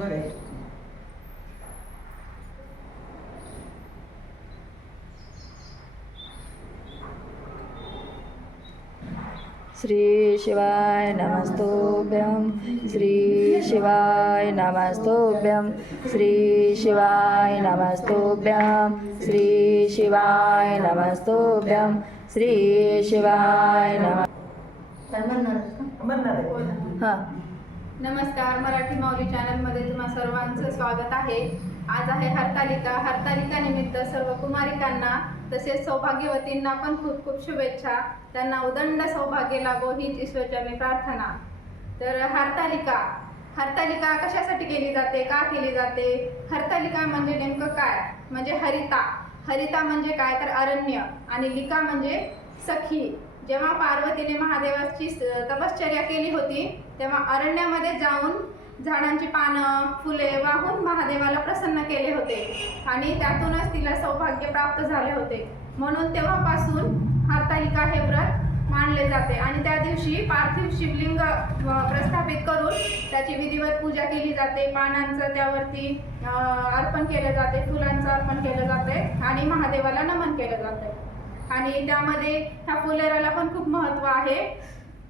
श्री शिवाय नमस्तुभ्यं श्री शिवाय नमस्तुभ्यं श्री शिवाय नमस्तुभ्यं श्री शिवाय नमस्तुभ्यं श्री शिवाय नम हां. नमस्कार, मराठी माऊली चॅनलमध्ये तुम्हा सर्वांचं स्वागत आहे. आज आहे हरतालिका. हरतालिका निमित्त सर्व कुमारिकांना तसेच सौभाग्यवतींना पण खूप खूप शुभेच्छा. त्यांना उदंड सौभाग्य लाभो हीच ईश्वरचरणी प्रार्थना. तर हरतालिका कशासाठी केली जाते, का केली जाते? हरतालिका म्हणजे नेमकं काय? म्हणजे हरिता म्हणजे काय तर अरण्य, आणि लिका म्हणजे सखी. जेव्हा पार्वतीने महादेवाची तपश्चर्या केली होती तेव्हा अरण्यामध्ये जाऊन झाडांची पानं फुले वाहून महादेवाला प्रसन्न केले होते, आणि त्यातूनच तिला सौभाग्य प्राप्त झाले होते. म्हणून तेव्हापासून हरतालिका हे व्रत मानले जाते. आणि त्या दिवशी पार्थिव शिवलिंग प्रस्थापित करून त्याची विधिवत पूजा केली जाते. पानांचं त्यावरती अर्पण केलं जाते, फुलांचं अर्पण केलं जाते आणि महादेवाला नमन केलं जाते. आणि त्यामध्ये ह्या फुलेराला पण खूप महत्त्व आहे.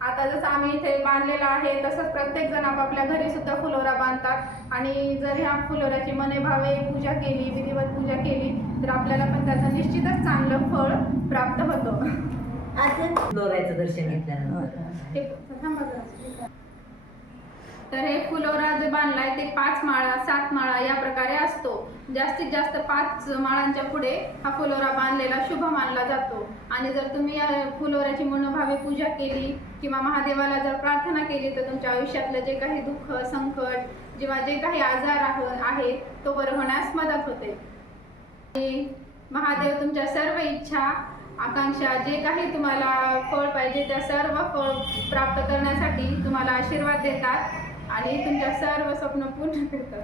आता जसं आम्ही इथे बांधलेला आहे तसंच प्रत्येक जण आपापल्या घरी सुद्धा फुलोरा बांधतात. आणि जर ह्या फुलोऱ्याची मनेभावे पूजा केली, विधिवत पूजा केली तर आपल्याला पण त्याचं निश्चितच चांगलं फळ प्राप्त होतं. फुलोऱ्याचं दर्शन घेतल्यानंतर तर हे फुलोरा जे बांधलाय ते 5 माळा 7 माळा या प्रकारे असतो. जास्तीत जास्त 5 माळांच्या पुढे हा फुलोरा बांधलेला शुभ मानला जातो. आणि जर तुम्ही या फुलोऱ्याची मनोभावे पूजा केली किंवा महादेवाला जर प्रार्थना केली तर तुमच्या आयुष्यातलं जे काही दुःख, संकट किंवा जे काही आजार आहे तो बरं होण्यास मदत होते. आणि महादेव तुमच्या सर्व इच्छा, आकांक्षा, जे काही तुम्हाला फळ पाहिजे त्या सर्व फळ प्राप्त करण्यासाठी तुम्हाला आशीर्वाद देतात आणि तुमच्या सर्व स्वप्न पूर्ण करतात.